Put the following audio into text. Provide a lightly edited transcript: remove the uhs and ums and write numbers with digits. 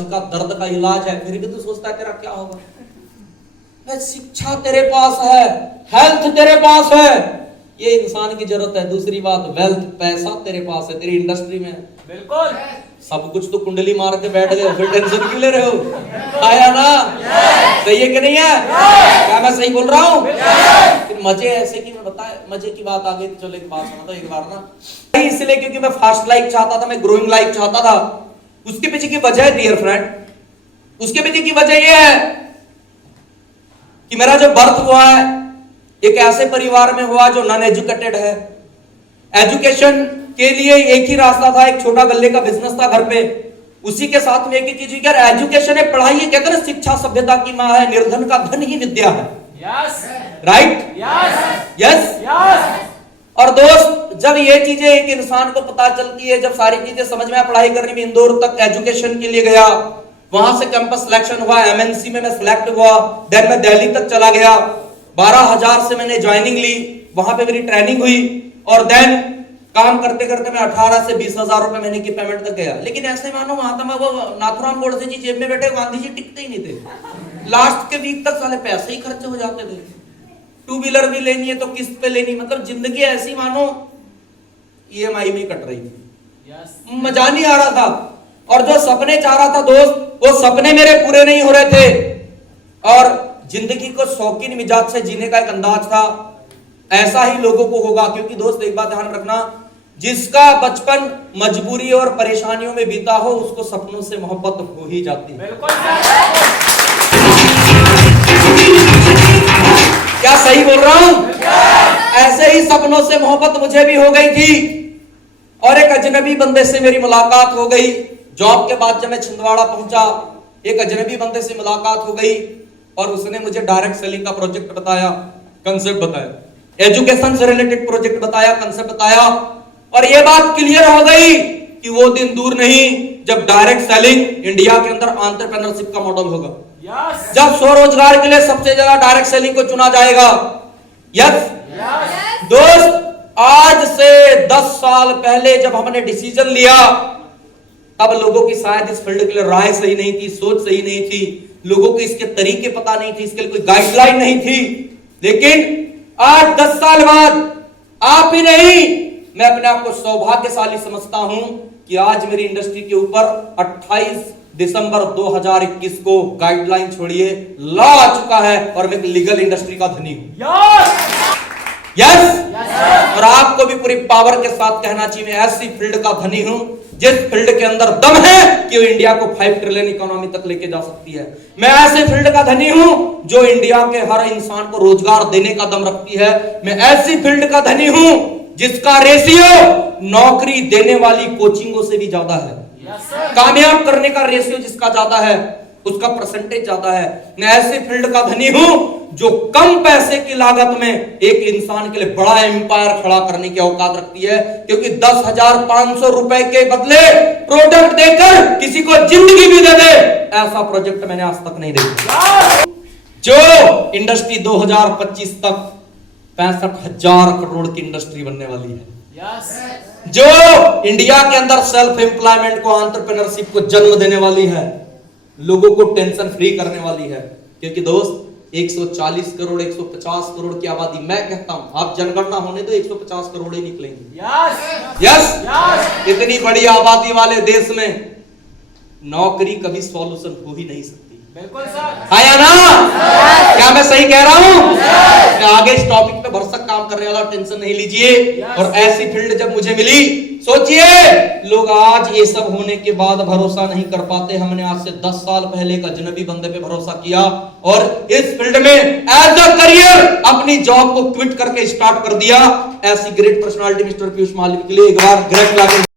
का दर्द का इलाज है, फिर भी तू सोचता है तेरा क्या होगा। शिक्षा तेरे पास है, हेल्थ तेरे पास है, ये इंसान की जरूरत है। दूसरी बात, वेल्थ, पैसा तेरे पास है, तेरी इंडस्ट्री में है। बिल्कुल सब कुछ तो कुंडली मार के बैठ गए, फिर टेंशन क्यों ले रहे हो? आया ना? सही है कि नहीं है? क्या मैं सही बोल रहा हूँ? फिर मजे ऐसे कि मैं बताया, मजे की बात आ गई। चलो एक बात सुना दो एक बार ना, इसलिए क्योंकि मैं फास्ट लाइफ चाहता था, मैं ग्रोइंग लाइफ चाहता था। उसके पीछे की वजह है डियर फ्रेंड, उसके पीछे की वजह यह है कि मेरा जो बर्थ हुआ है एक ऐसे परिवार में हुआ जो नॉन एजुकेटेड है। एजुकेशन के लिए एक ही रास्ता था, एक छोटा गल्ले का बिजनेस था घर पे, उसी के साथ में एक ही चीज, यार एजुकेशन है, पढ़ाई है, कहते हैं शिक्षा सभ्यता की मां है, निर्धन का धन ही विद्या है। Yes right? Yes yes. और दोस्त, जब ये चीजें एक इंसान को पता चलती है, जब सारी चीजें समझ में, पढ़ाई करने में इंदौर तक एजुकेशन के लिए गया, वहां से कैंपस सिलेक्शन हुआ, एमएनसी में मैं सिलेक्ट हुआ, देन मैं दिल्ली तक चला गया, 12,000 से मैंने ज्वाइनिंग ली, वहां पे मेरी ट्रेनिंग हुई, और देन काम करते करते मैं 18 से 20,000 रुपए महीने की पेमेंट तक गया। लेकिन ऐसे मानो महात्मा वो नाथुराम गोडसे जी जेब में बैठे, गांधी जी टिकते ही नहीं थे। लास्ट के वीक तक साले पैसे ही खर्च हो जाते थे। टू व्हीलर भी लेनी है तो किस्त पे लेनी, मतलब जिंदगी ऐसी मानो ईएमआई में कट रही थी। मजा नहीं आ रहा था, और जो सपने चाह रहा था दोस्त, वो सपने मेरे पूरे नहीं हो रहे थे, और जिंदगी को शौकीन मिजाज से जीने का एक अंदाज था। ऐसा ही लोगों को होगा, क्योंकि दोस्त एक बात ध्यान रखना, जिसका बचपन मजबूरी और परेशानियों में बीता हो, उसको सपनों से मोहब्बत हो ही जाती है। क्या सही बोल रहा हूं? ऐसे ही सपनों से मोहब्बत मुझे भी हो गई थी, और एक अजनबी बंदे से मेरी मुलाकात हो गई। जॉब के बाद जब मैं छिंदवाड़ा पहुंचा, एक अजनबी बंदे से मुलाकात हो गई, और उसने मुझे डायरेक्ट सेलिंग का प्रोजेक्ट बताया, कंसेप्ट बताया, एजुकेशन से रिलेटेड प्रोजेक्ट बताया, कंसेप्ट बताया, और यह बात क्लियर हो गई कि वो दिन दूर नहीं जब डायरेक्ट सेलिंग इंडिया के अंदर एंटरप्रेन्योरशिप का मॉडल होगा। जब स्वरोजगार के लिए सबसे ज्यादा डायरेक्ट सेलिंग को चुना जाएगा। यस दोस्त, आज से 10 साल पहले जब हमने डिसीजन लिया, तब लोगों की शायद इस फील्ड के लिए राय सही नहीं थी, सोच सही नहीं थी, लोगों को इसके तरीके पता नहीं थी, इसके लिए कोई गाइडलाइन नहीं थी। लेकिन आज 10 साल बाद आप ही नहीं, मैं अपने आप को सौभाग्यशाली समझता हूं कि आज मेरी इंडस्ट्री के ऊपर 28 दिसंबर 2021 को गाइडलाइन छोड़िए लॉ आ चुका है, और मैं लीगल इंडस्ट्री का धनी हूं। यस। और आपको भी पूरी पावर के साथ कहना चाहिए, मैं ऐसी फील्ड का धनी हूं जिस फील्ड के अंदर दम है कि वो इंडिया को 5 ट्रिलियन इकोनॉमी तक लेके जा सकती है। मैं ऐसे फील्ड का धनी हूं जो इंडिया के हर इंसान को रोजगार देने का दम रखती है। मैं ऐसी फील्ड का धनी हूं जिसका रेशियो नौकरी देने वाली कोचिंगों से भी ज्यादा है। कामयाब करने का रेशियो जिसका ज्यादा है, उसका परसेंटेज ज्यादा है। मैं ऐसे फील्ड का धनी हूं जो कम पैसे की लागत में एक इंसान के लिए बड़ा एम्पायर खड़ा करने की औकात रखती है, क्योंकि 10,500 रुपए के बदले प्रोडक्ट देकर किसी को जिंदगी भी दे दे, ऐसा प्रोजेक्ट मैंने आज तक नहीं देखा। जो इंडस्ट्री 2025 तक 65,000 करोड़ की इंडस्ट्री बनने वाली है, जो इंडिया के अंदर सेल्फ एम्प्लॉयमेंट को, एंटरप्रेन्योरशिप को जन्म देने वाली है, लोगों को टेंशन फ्री करने वाली है। क्योंकि दोस्त 140 करोड़ 150 करोड़ की आबादी, मैं कहता हूं आप जनगणना होने तो 150 करोड़ ही निकलेंगे। यस। इतनी बड़ी आबादी वाले देश में नौकरी कभी सॉल्यूशन हो ही नहीं सकती। बिल्कुल सर। आया ना? क्या मैं सही कह रहा हूं? मैं आगे इस टॉपिक पे भरसक काम करने वाला, टेंशन नहीं लीजिए। और ऐसी फील्ड जब मुझे मिली, सोचिए लोग आज ये सब होने के बाद भरोसा नहीं कर पाते। हमने आज से 10 साल पहले एक अजनबी बंदे पे भरोसा किया, और इस फील्ड में एज अ करियर अपनी जॉब को क्विट करके स्टार्ट कर दिया। ऐसी great personality mister Piyush Malviya के लिए एक बार ग्रेट क्लैपिंग।